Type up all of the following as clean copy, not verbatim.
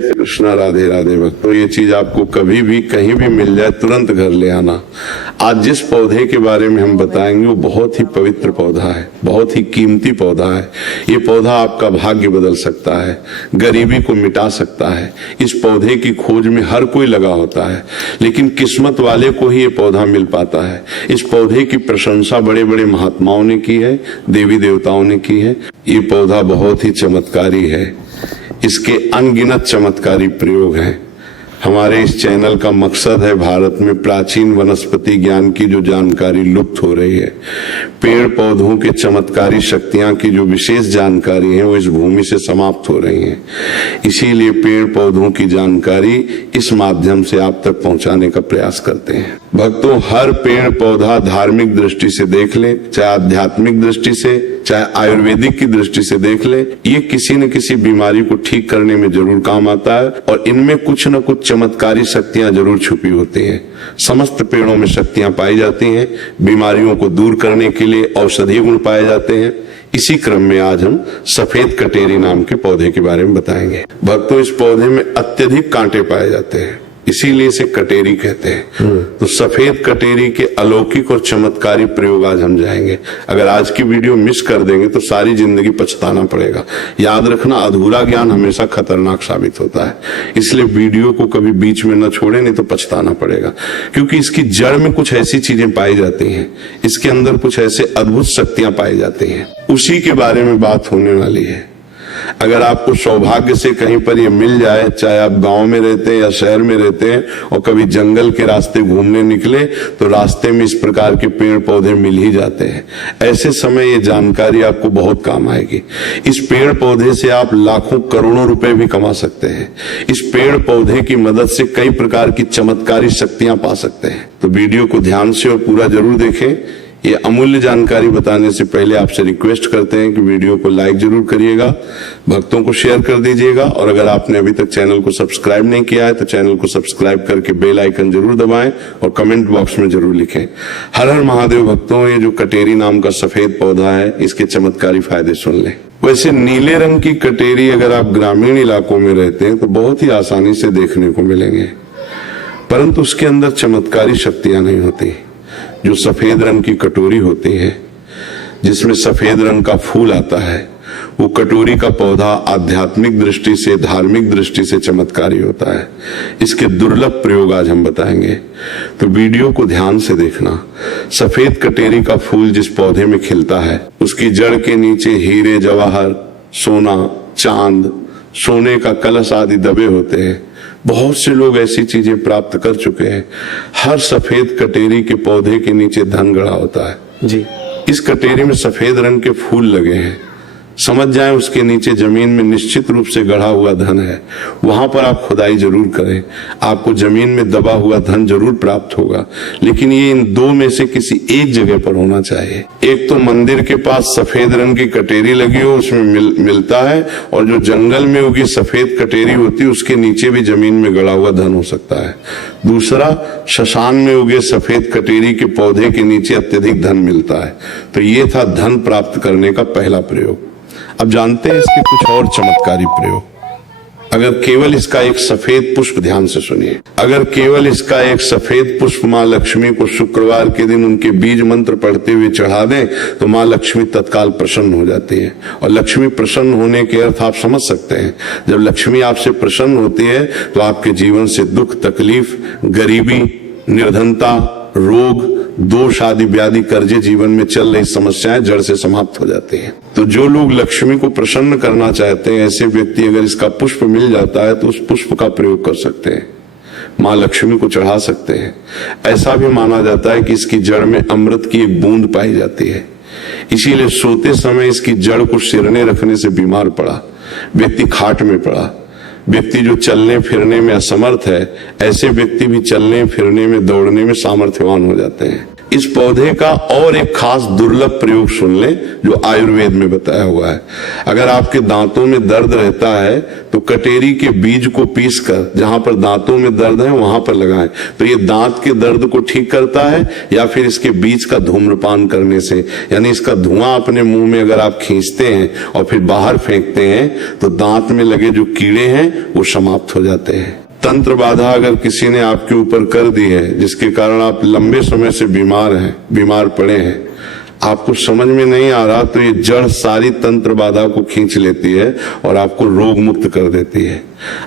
कृष्णा। राधे राधे भक्तों, ये चीज आपको कभी भी कहीं भी मिल जाए तुरंत घर ले आना। आज जिस पौधे के बारे में हम बताएंगे वो बहुत ही पवित्र पौधा है, बहुत ही कीमती पौधा है। ये पौधा आपका भाग्य बदल सकता है, गरीबी को मिटा सकता है। इस पौधे की खोज में हर कोई लगा होता है, लेकिन किस्मत वाले को ही ये पौधा मिल पाता है। इस पौधे की प्रशंसा बड़े बड़े महात्माओं ने की है, देवी देवताओं ने की है। ये पौधा बहुत ही चमत्कारी है, इसके अनगिनत चमत्कारी प्रयोग हैं। हमारे इस चैनल का मकसद है भारत में प्राचीन वनस्पति ज्ञान की जो जानकारी लुप्त हो रही है, पेड़ पौधों के चमत्कारी शक्तियां की जो विशेष जानकारी है वो इस भूमि से समाप्त हो रही है। इसीलिए पेड़ पौधों की जानकारी इस माध्यम से आप तक पहुंचाने का प्रयास करते हैं। भक्तों, हर पेड़ पौधा धार्मिक दृष्टि से देख ले, चाहे आध्यात्मिक दृष्टि से, चाहे आयुर्वेदिक की दृष्टि से देख ले, ये किसी न किसी बीमारी को ठीक करने में जरूर काम आता है और इनमें कुछ न कुछ चमत्कारी शक्तियां जरूर छुपी होती हैं। समस्त पेड़ों में शक्तियां पाई जाती हैं, बीमारियों को दूर करने के लिए औषधीय गुण पाए जाते हैं। इसी क्रम में आज हम सफेद कटेरी नाम के पौधे के बारे में बताएंगे। भक्तों, इस पौधे में अत्यधिक कांटे पाए जाते हैं, इसीलिए इसे कटेरी कहते हैं। तो सफेद कटेरी के अलौकिक और चमत्कारी प्रयोग आज हम जाएंगे। अगर आज की वीडियो मिस कर देंगे तो सारी जिंदगी पछताना पड़ेगा। याद रखना, अधूरा ज्ञान हमेशा खतरनाक साबित होता है, इसलिए वीडियो को कभी बीच में न छोड़े, नहीं तो पछताना पड़ेगा। क्योंकि इसकी जड़ में कुछ ऐसी चीजें पाई जाती हैं, इसके अंदर कुछ ऐसे अद्भुत शक्तियां पाई जाती हैं, उसी के बारे में बात होने वाली है। अगर आपको सौभाग्य से कहीं पर ये मिल जाए, चाहे आप गांव में रहते हैं या शहर में रहते हैं और कभी जंगल के रास्ते घूमने निकले, तो रास्ते में इस प्रकार के पेड़ पौधे मिल ही जाते हैं। ऐसे समय ये जानकारी आपको बहुत काम आएगी। इस पेड़ पौधे से आप लाखों करोड़ों रुपए भी कमा सकते हैं। इस पेड़ पौधे की मदद से कई प्रकार की चमत्कारी शक्तियां पा सकते हैं। तो वीडियो को ध्यान से और पूरा जरूर देखें। ये अमूल्य जानकारी बताने से पहले आपसे रिक्वेस्ट करते हैं कि वीडियो को लाइक जरूर करिएगा, भक्तों को शेयर कर दीजिएगा, और अगर आपने अभी तक चैनल को सब्सक्राइब नहीं किया है तो चैनल को सब्सक्राइब करके बेल आइकन जरूर दबाएं और कमेंट बॉक्स में जरूर लिखें। हर हर महादेव भक्तों, ये जो कटेरी नाम का सफेद पौधा है, इसके चमत्कारी फायदे सुन लें। वैसे नीले रंग की कटेरी अगर आप ग्रामीण इलाकों में रहते हैं तो बहुत ही आसानी से देखने को मिलेंगे, परंतु उसके अंदर चमत्कारी शक्तियां नहीं होती। जो सफेद रंग की कटोरी होती है, जिसमें सफेद रंग का फूल आता है, वो कटोरी का पौधा आध्यात्मिक दृष्टि से, धार्मिक दृष्टि से चमत्कारी होता है। इसके दुर्लभ प्रयोग आज हम बताएंगे, तो वीडियो को ध्यान से देखना। सफेद कटेरी का फूल जिस पौधे में खिलता है, उसकी जड़ के नीचे हीरे जवाहर, सोना, चांद, सोने का कलश आदि दबे होते हैं। बहुत से लोग ऐसी चीजें प्राप्त कर चुके हैं। हर सफेद कटेरी के पौधे के नीचे धन गड़ा होता है जी। इस कटेरी में सफेद रंग के फूल लगे हैं, समझ जाएं उसके नीचे जमीन में निश्चित रूप से गढ़ा हुआ धन है। वहां पर आप खुदाई जरूर करें, आपको जमीन में दबा हुआ धन जरूर प्राप्त होगा, लेकिन ये इन दो में से किसी एक जगह पर होना चाहिए। एक तो मंदिर के पास सफेद रंग की कटेरी लगी हो, उसमें मिलता है, और जो जंगल में उगी सफेद कटेरी होती है उसके नीचे भी जमीन में गड़ा हुआ धन हो सकता है। दूसरा, शशान में उगे सफेद कटेरी के पौधे के नीचे अत्यधिक धन मिलता है। तो ये था धन प्राप्त करने का पहला प्रयोग। अब जानते हैं इसके कुछ और चमत्कारी प्रयोग। अगर केवल इसका एक सफेद पुष्प, ध्यान से सुनिए, अगर केवल इसका एक सफेद पुष्प माँ लक्ष्मी को शुक्रवार के दिन उनके बीज मंत्र पढ़ते हुए चढ़ा दें तो माँ लक्ष्मी तत्काल प्रसन्न हो जाती है। और लक्ष्मी प्रसन्न होने के अर्थ आप समझ सकते हैं। जब लक्ष्मी आपसे प्रसन्न होती है तो आपके जीवन से दुख, तकलीफ, गरीबी, निर्धनता, रोग, दोष आदि व्याधि, कर्जे, जीवन में चल रही समस्याएं जड़ से समाप्त हो जाती हैं। तो जो लोग लक्ष्मी को प्रसन्न करना चाहते हैं, ऐसे व्यक्ति अगर इसका पुष्प मिल जाता है तो उस पुष्प का प्रयोग कर सकते हैं, माँ लक्ष्मी को चढ़ा सकते हैं। ऐसा भी माना जाता है कि इसकी जड़ में अमृत की एक बूंद पाई जाती है। इसीलिए सोते समय इसकी जड़ को सिरने रखने से बीमार पड़ा व्यक्ति खाट में पड़ा, व्यक्ति जो चलने फिरने में असमर्थ है, ऐसे व्यक्ति भी चलने फिरने में, दौड़ने में सामर्थ्यवान हो जाते हैं। इस पौधे का और एक खास दुर्लभ प्रयोग सुन लें जो आयुर्वेद में बताया हुआ है। अगर आपके दांतों में दर्द रहता है तो कटेरी के बीज को पीसकर जहां पर दांतों में दर्द है वहां पर लगाएं, तो ये दांत के दर्द को ठीक करता है। या फिर इसके बीज का धूम्रपान करने से, यानी इसका धुआं अपने मुंह में अगर आप खींचते हैं और फिर बाहर फेंकते हैं तो दांत में लगे जो कीड़े हैं वो समाप्त हो जाते हैं। तंत्र बाधा अगर किसी ने आपके ऊपर कर दी है जिसके कारण आप लंबे समय से बीमार पड़े हैं, आपको समझ में नहीं आ रहा, तो ये जड़ सारी तंत्र बाधा को खींच लेती है और आपको रोग मुक्त कर देती है।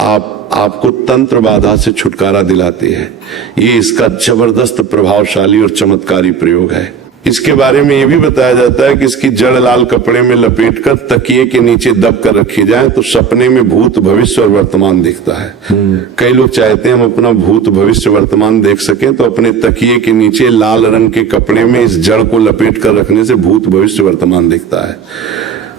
आपको तंत्र बाधा से छुटकारा दिलाती है। ये इसका जबरदस्त प्रभावशाली और चमत्कारी प्रयोग है। इसके बारे में ये भी बताया जाता है कि इसकी जड़ लाल कपड़े में लपेटकर तकिए के नीचे दब कर रखी जाए तो सपने में भूत भविष्य और वर्तमान दिखता है। कई लोग चाहते हैं हम अपना भूत भविष्य वर्तमान देख सकें, तो अपने तकिए के नीचे लाल रंग के कपड़े में इस जड़ को लपेट कर रखने से भूत भविष्य वर्तमान दिखता है।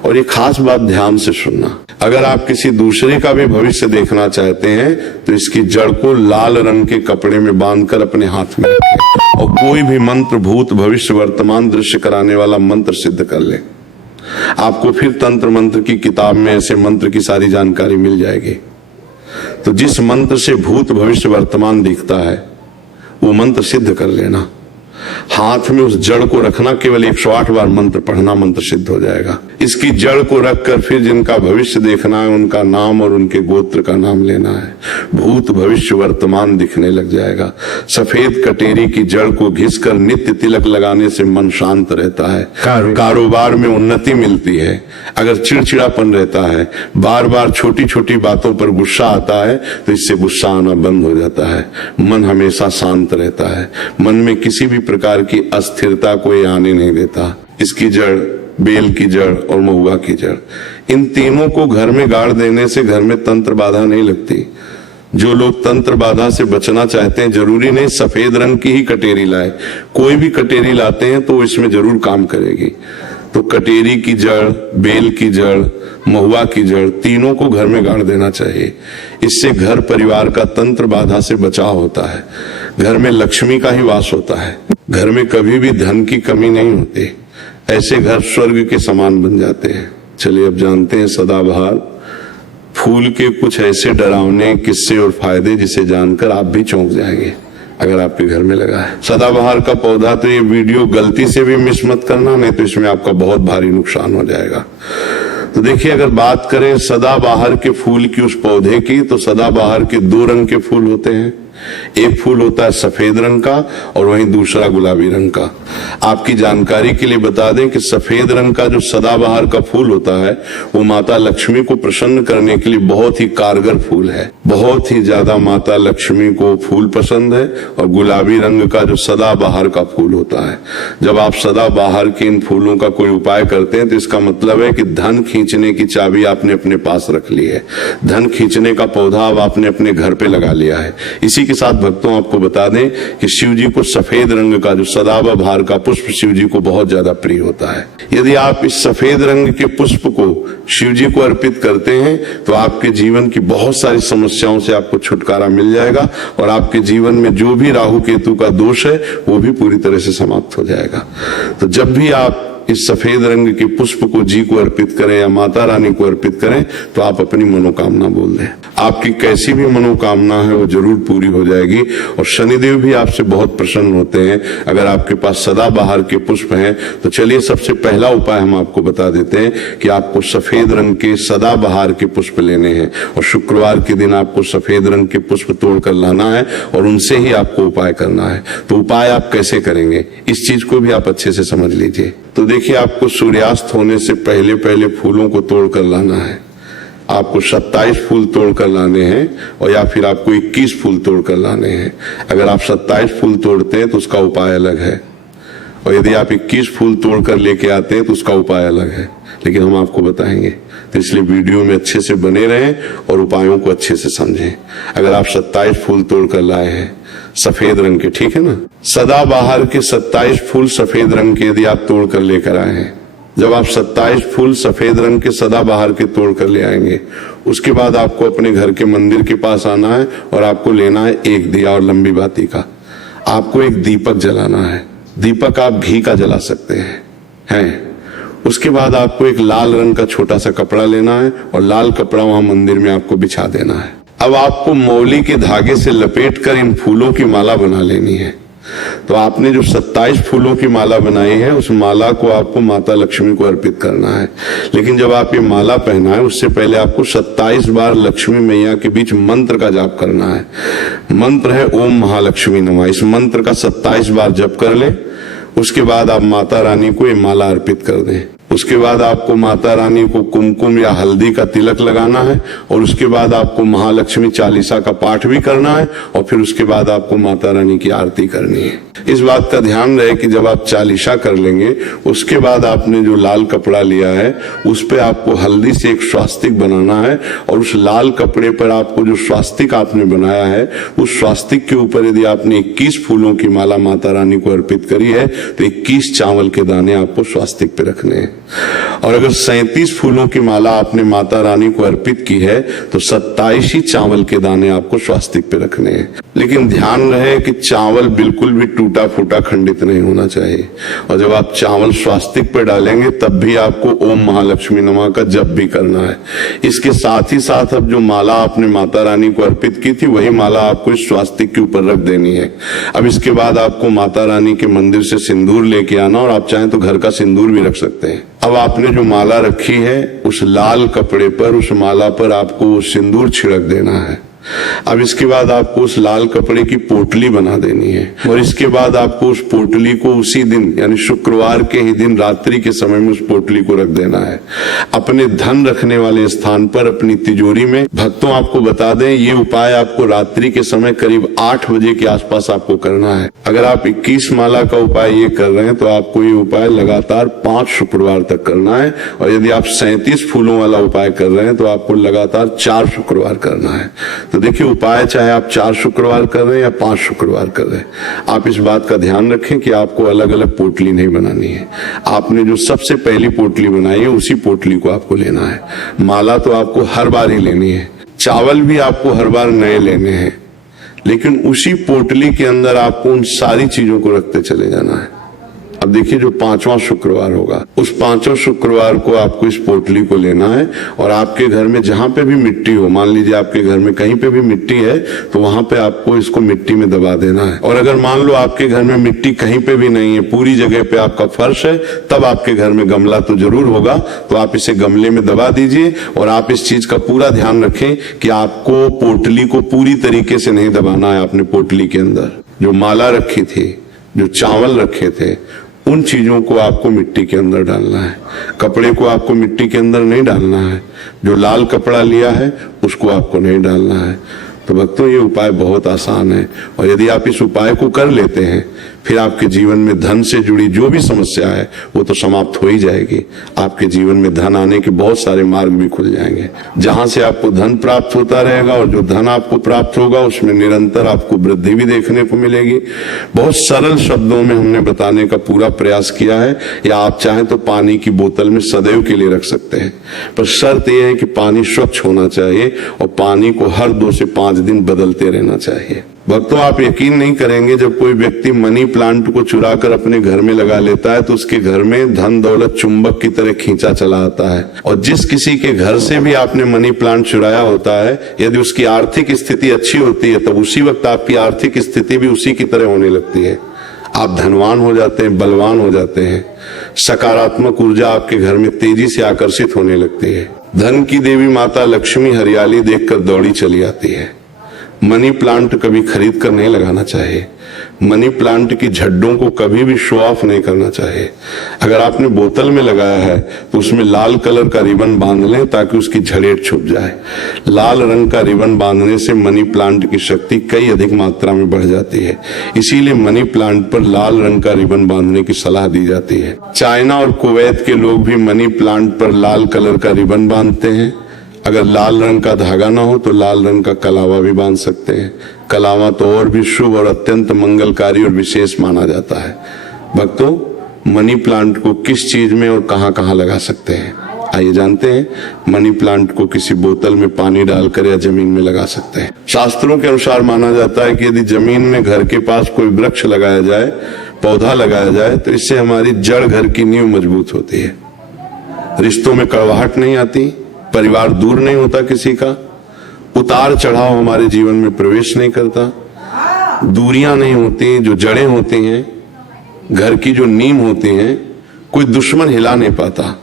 और ये खास बात ध्यान से सुनना, अगर आप किसी दूसरे का भी भविष्य देखना चाहते हैं तो इसकी जड़ को लाल रंग के कपड़े में बांधकर अपने हाथ में रखें और कोई भी मंत्र भूत भविष्य वर्तमान दृश्य कराने वाला मंत्र सिद्ध कर ले। आपको फिर तंत्र मंत्र की किताब में ऐसे मंत्र की सारी जानकारी मिल जाएगी। तो जिस मंत्र से भूत भविष्य वर्तमान दिखता है वो मंत्र सिद्ध कर लेना। हाथ में उस जड़ को रखना, केवल 108 बार मंत्र पढ़ना, मंत्र सिद्ध हो जाएगा। इसकी जड़ को रखकर फिर जिनका भविष्य देखना है उनका नाम और उनके गोत्र का नाम लेना है। भूत भविष्य वर्तमान दिखने लग जाएगा। सफेद कटेरी की जड़ को घिसकर नित्य तिलक लगाने से मन शांत रहता है, कारोबार में उन्नति मिलती है। अगर चिड़चिड़ापन रहता है, बार बार छोटी छोटी बातों पर गुस्सा आता है, तो इससे गुस्सा आना बंद हो जाता है। मन हमेशा शांत रहता है। मन में किसी भी प्रकार की अस्थिरता को ये आने नहीं देता। इसकी जड़, बेल की जड़ और महुआ की जड़, इन तीनों को घर में गाड़ देने से घर में तंत्र बाधा नहीं लगती। जो लोग तंत्र बाधा से बचना चाहते हैं, जरूरी नहीं सफेद रंग की ही कटेरी लाए, कोई भी कटेरी लाते हैं तो इसमें जरूर काम करेगी। तो कटेरी की जड़, बेल की जड़, महुआ की जड़, तीनों को घर में गाड़ देना चाहिए। इससे घर परिवार का तंत्र बाधा से बचाव होता है। घर में लक्ष्मी का ही वास होता है। घर में कभी भी धन की कमी नहीं होती। ऐसे घर स्वर्ग के समान बन जाते हैं। चलिए अब जानते हैं सदाबहार फूल के कुछ ऐसे डरावने किस्से और फायदे जिसे जानकर आप भी चौंक जाएंगे अगर आपके घर में लगा है। सदाबहार का पौधा, तो ये वीडियो गलती से भी मिस मत करना, नहीं तो इसमें आपका बहुत भारी नुकसान हो जाएगा। तो देखिए, अगर बात करें सदाबहार के फूल की, उस पौधे की, तो सदाबहार के 2 रंग के फूल होते हैं। एक फूल होता है सफेद रंग का और वहीं दूसरा गुलाबी रंग का। आपकी जानकारी के लिए बता दें कि सफेद रंग का जो सदाबहार का फूल होता है वो माता लक्ष्मी को प्रसन्न करने के लिए बहुत ही कारगर फूल है। बहुत ही ज्यादा माता लक्ष्मी को फूल पसंद है। और गुलाबी रंग का जो सदाबहार का फूल होता है, जब आप सदाबहार के इन फूलों का कोई उपाय करते हैं तो इसका मतलब है कि धन खींचने की चाबी आपने अपने पास रख ली है। धन खींचने का पौधा अब आपने अपने घर पे लगा लिया है। इसी के साथ भक्तों आपको बता दें कि शिव जी को सफेद रंग का जो सदाबहार का पुष्प शिव जी को बहुत ज्यादा प्रिय होता है। यदि आप इस सफेद रंग के पुष्प को शिव जी को अर्पित करते हैं तो आपके जीवन की बहुत सारी समस्याओं से आपको छुटकारा मिल जाएगा और आपके जीवन में जो भी राहु केतु का दोष है वो भी पूरी तरह से समाप्त हो जाएगा। तो जब भी आप इस सफेद रंग के पुष्प को जी को अर्पित करें या माता रानी को अर्पित करें तो आप अपनी मनोकामना बोल दें। आपकी कैसी भी मनोकामना है वो जरूर पूरी हो जाएगी और शनिदेव भी आपसे बहुत प्रसन्न होते हैं अगर आपके पास सदाबहार के पुष्प हैं। तो चलिए, सबसे पहला उपाय हम आपको बता देते हैं कि आपको सफेद रंग के सदाबहार के पुष्प लेने हैं और शुक्रवार के दिन आपको सफेद रंग के पुष्प तोड़कर लाना है और उनसे ही आपको उपाय करना है। तो उपाय आप कैसे करेंगे, इस चीज को भी आप अच्छे से समझ लीजिए। तो देखिए, आपको सूर्यास्त होने से पहले पहले फूलों को तोड़कर लाना है। आपको 27 फूल तोड़कर लाने हैं और या फिर आपको 21 फूल तोड़कर लाने हैं। अगर आप 27 फूल तोड़ते हैं तो उसका उपाय अलग है और यदि आप 21 फूल तोड़कर लेके आते हैं तो उसका उपाय अलग है, लेकिन हम आपको बताएंगे। तो इसलिए वीडियो में अच्छे से बने रहें और उपायों को अच्छे से समझें। अगर आप 27 फूल तोड़कर लाए हैं सफेद रंग के, ठीक है ना, सदाबहार के 27 फूल सफेद रंग के यदि आप तोड़ कर लेकर आए हैं, जब आप 27 फूल सफेद रंग के सदाबहार के तोड़ कर ले आएंगे, उसके बाद आपको अपने घर के मंदिर के पास आना है और आपको लेना है एक दिया और लंबी बाती का। आपको एक दीपक जलाना है दीपक आप घी का जला सकते हैं। उसके बाद आपको एक लाल रंग का छोटा सा कपड़ा लेना है और लाल कपड़ा वहां मंदिर में आपको बिछा देना है। अब आपको मौली के धागे से लपेटकर इन फूलों की माला बना लेनी है। तो आपने जो 27 फूलों की माला बनाई है, उस माला को आपको माता लक्ष्मी को अर्पित करना है। लेकिन जब आप ये माला पहनाएं, उससे पहले आपको 27 बार लक्ष्मी मैया के बीच मंत्र का जाप करना है। मंत्र है ओम महालक्ष्मी नमः। इस मंत्र का 27 बार जप कर ले। उसके बाद आप माता रानी को ये माला अर्पित कर दें। उसके बाद आपको माता रानी को कुमकुम या हल्दी का तिलक लगाना है और उसके बाद आपको महालक्ष्मी चालीसा का पाठ भी करना है और फिर उसके बाद आपको माता रानी की आरती करनी है। इस बात का ध्यान रहे कि जब आप चालीसा कर लेंगे, उसके बाद आपने जो लाल कपड़ा लिया है उस पे आपको हल्दी से एक स्वास्तिक बनाना है और उस लाल कपड़े पर आपको जो स्वास्तिक आपने बनाया है, उस स्वास्तिक के ऊपर यदि आपने 21 फूलों की माला माता रानी को अर्पित करी है तो 21 चावल के दाने आपको स्वास्तिक पे रखने हैं। और अगर 37 फूलों की माला आपने माता रानी को अर्पित की है तो 27 ही चावल के दाने आपको स्वास्तिक पे रखने हैं। लेकिन ध्यान रहे कि चावल बिल्कुल भी टूटा फूटा खंडित नहीं होना चाहिए। और जब आप चावल स्वास्तिक पे डालेंगे तब भी आपको ओम महालक्ष्मी नमः का जप भी करना है। इसके साथ ही साथ अब जो माला आपने माता रानी को अर्पित की थी, वही माला आपको इस स्वास्तिक के ऊपर रख देनी है। अब इसके बाद आपको माता रानी के मंदिर से सिंदूर लेके आना और आप चाहें तो घर का सिंदूर भी रख सकते हैं। अब आपने जो माला रखी है, उस लाल कपड़े पर, उस माला पर आपको सिंदूर छिड़क देना है। अब इसके बाद आपको उस लाल कपड़े की पोटली बना देनी है और इसके बाद आपको उस पोटली को उसी दिन यानी शुक्रवार के ही दिन रात्रि के समय में उस पोटली को रख देना है अपने धन रखने वाले स्थान पर, अपनी तिजोरी में। भक्तों, आपको बता दें, ये उपाय आपको रात्रि के समय करीब 8 बजे के आसपास आपको करना है। अगर आप 21 माला का उपाय ये कर रहे हैं तो आपको ये उपाय लगातार 5 शुक्रवार तक करना है और यदि आप 37 फूलों वाला उपाय कर रहे हैं तो आपको लगातार 4 शुक्रवार करना है। तो देखिए, उपाय चाहे आप 4 शुक्रवार कर रहे हैं या 5 शुक्रवार कर रहे हैं, आप इस बात का ध्यान रखें कि आपको अलग अलग पोटली नहीं बनानी है। आपने जो सबसे पहली पोटली बनाई है उसी पोटली को आपको लेना है। माला तो आपको हर बार ही लेनी है, चावल भी आपको हर बार नए लेने हैं, लेकिन उसी पोटली के अंदर आपको उन सारी चीजों को रखते चले जाना है। अब देखिए, जो 5वां शुक्रवार होगा, उस 5वें शुक्रवार को आपको इस पोटली को लेना है और आपके घर में जहां पे भी मिट्टी हो, मान लीजिए आपके घर में कहीं पे भी मिट्टी है तो वहां पे आपको इसको मिट्टी में दबा देना है। और अगर मान लो आपके घर में मिट्टी कहीं पे भी नहीं है, पूरी जगह पे आपका फर्श है, तब आपके घर में गमला तो जरूर होगा, तो आप इसे गमले में दबा दीजिए। और आप इस चीज का पूरा ध्यान रखें कि आपको पोटली को पूरी तरीके से नहीं दबाना है। आपने पोटली के अंदर जो माला रखी थी, जो चावल रखे थे, उन चीजों को आपको मिट्टी के अंदर डालना है। कपड़े को आपको मिट्टी के अंदर नहीं डालना है। जो लाल कपड़ा लिया है उसको आपको नहीं डालना है। तो भक्तों, ये उपाय बहुत आसान है और यदि आप इस उपाय को कर लेते हैं, फिर आपके जीवन में धन से जुड़ी जो भी समस्या है वो तो समाप्त हो ही जाएगी। आपके जीवन में धन आने के बहुत सारे मार्ग भी खुल जाएंगे, जहां से आपको धन प्राप्त होता रहेगा और जो धन आपको प्राप्त होगा उसमें निरंतर आपको वृद्धि भी देखने को मिलेगी। बहुत सरल शब्दों में हमने बताने का पूरा प्रयास किया है, या आप चाहें तो पानी की बोतल में सदैव के लिए रख सकते हैं, पर शर्त यह है कि पानी स्वच्छ होना चाहिए और पानी को हर 2 से 5 दिन बदलते रहना चाहिए। भक्तों, आप यकीन नहीं करेंगे, जब कोई व्यक्ति मनी प्लांट को चुरा कर अपने घर में लगा लेता है तो उसके घर में धन दौलत चुंबक की तरह खींचा चला आता है। और जिस किसी के घर से भी आपने मनी प्लांट चुराया होता है, यदि उसकी आर्थिक स्थिति अच्छी होती है तब उसी वक्त आपकी आर्थिक स्थिति भी उसी की तरह होने लगती है। आप धनवान हो जाते हैं, बलवान हो जाते हैं, सकारात्मक ऊर्जा आपके घर में तेजी से आकर्षित होने लगती है। धन की देवी माता लक्ष्मी हरियाली देखकर दौड़ी चली आती है। मनी प्लांट कभी खरीद कर नहीं लगाना चाहिए। मनी प्लांट की झड्डों को कभी भी शो ऑफ नहीं करना चाहिए। अगर आपने बोतल में लगाया है तो उसमें लाल कलर का रिबन बांध लें ताकि उसकी झड़ेट छुप जाए। लाल रंग का रिबन बांधने से मनी प्लांट की शक्ति कई अधिक मात्रा में बढ़ जाती है। इसीलिए मनी प्लांट पर लाल रंग का रिबन बांधने की सलाह दी जाती है। चाइना और कुवैत के लोग भी मनी प्लांट पर लाल कलर का रिबन बांधते हैं। अगर लाल रंग का धागा ना हो तो लाल रंग का कलावा भी बांध सकते हैं। कलावा तो और भी शुभ और अत्यंत मंगलकारी और विशेष माना जाता है। भक्तों, मनी प्लांट को किस चीज में और कहां कहां लगा सकते हैं, आइए जानते हैं। मनी प्लांट को किसी बोतल में पानी डालकर या जमीन में लगा सकते हैं। शास्त्रों के अनुसार माना जाता है कि यदि जमीन में घर के पास कोई वृक्ष लगाया जाए, पौधा लगाया जाए तो इससे हमारी जड़ घर की नींव मजबूत होती है, रिश्तों में कड़वाहट नहीं आती, परिवार दूर नहीं होता किसी का, उतार चढ़ाव हमारे जीवन में प्रवेश नहीं करता, दूरियां नहीं होती, जो जड़ें होती हैं, घर की जो नींव होती हैं, कोई दुश्मन हिला नहीं पाता,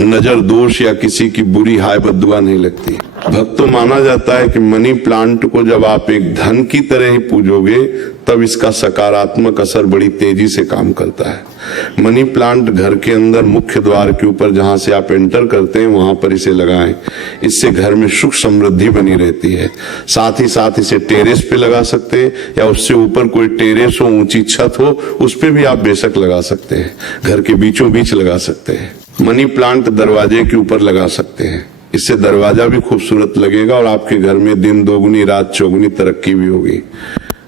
नजर दोष या किसी की बुरी हाय बद्दुआ नहीं लगती। भक्तों माना जाता है कि मनी प्लांट को जब आप एक धन की तरह ही पूजोगे तब इसका सकारात्मक असर बड़ी तेजी से काम करता है। मनी प्लांट घर के अंदर मुख्य द्वार के ऊपर जहां से आप एंटर करते हैं वहां पर इसे लगाएं, इससे घर में सुख समृद्धि बनी रहती है। साथ ही साथ इसे टेरेस पे लगा सकते हैं या उससे ऊपर कोई टेरेस हो, ऊंची छत हो, उस पे भी आप बेशक लगा सकते हैं, घर के बीचों बीच लगा सकते हैं। मनी प्लांट दरवाजे के ऊपर लगा सकते हैं, इससे दरवाजा भी खूबसूरत लगेगा और आपके घर में दिन दोगुनी रात चौगुनी तरक्की भी होगी।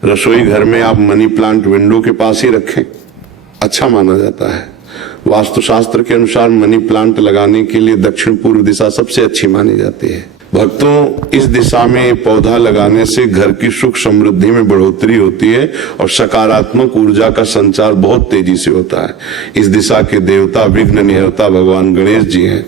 रसोई घर में आप मनी प्लांट विंडो के पास ही रखें, अच्छा माना जाता है। वास्तुशास्त्र के अनुसार मनी प्लांट लगाने के लिए दक्षिण पूर्व दिशा सबसे अच्छी मानी जाती है। भक्तों, इस दिशा में पौधा लगाने से घर की सुख समृद्धि में बढ़ोतरी होती है और सकारात्मक ऊर्जा का संचार बहुत तेजी से होता है। इस दिशा के देवता विघ्न निहरता भगवान गणेश जी हैं,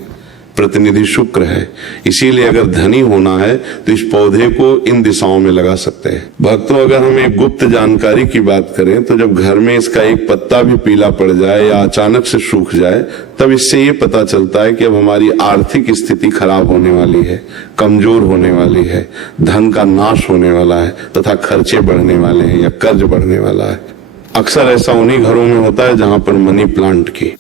प्रतिनिधि शुक्र है, इसीलिए अगर धनी होना है तो इस पौधे को इन दिशाओं में लगा सकते हैं। भक्तों, अगर हम एक गुप्त जानकारी की बात करें तो जब घर में इसका एक पत्ता भी पीला पड़ जाए या अचानक से सूख जाए तब इससे ये पता चलता है कि अब हमारी आर्थिक स्थिति खराब होने वाली है, कमजोर होने वाली है, धन का नाश होने वाला है तथा खर्चे बढ़ने वाले हैं या कर्ज बढ़ने वाला है। अक्सर ऐसा उन्हीं घरों में होता है जहां पर मनी प्लांट की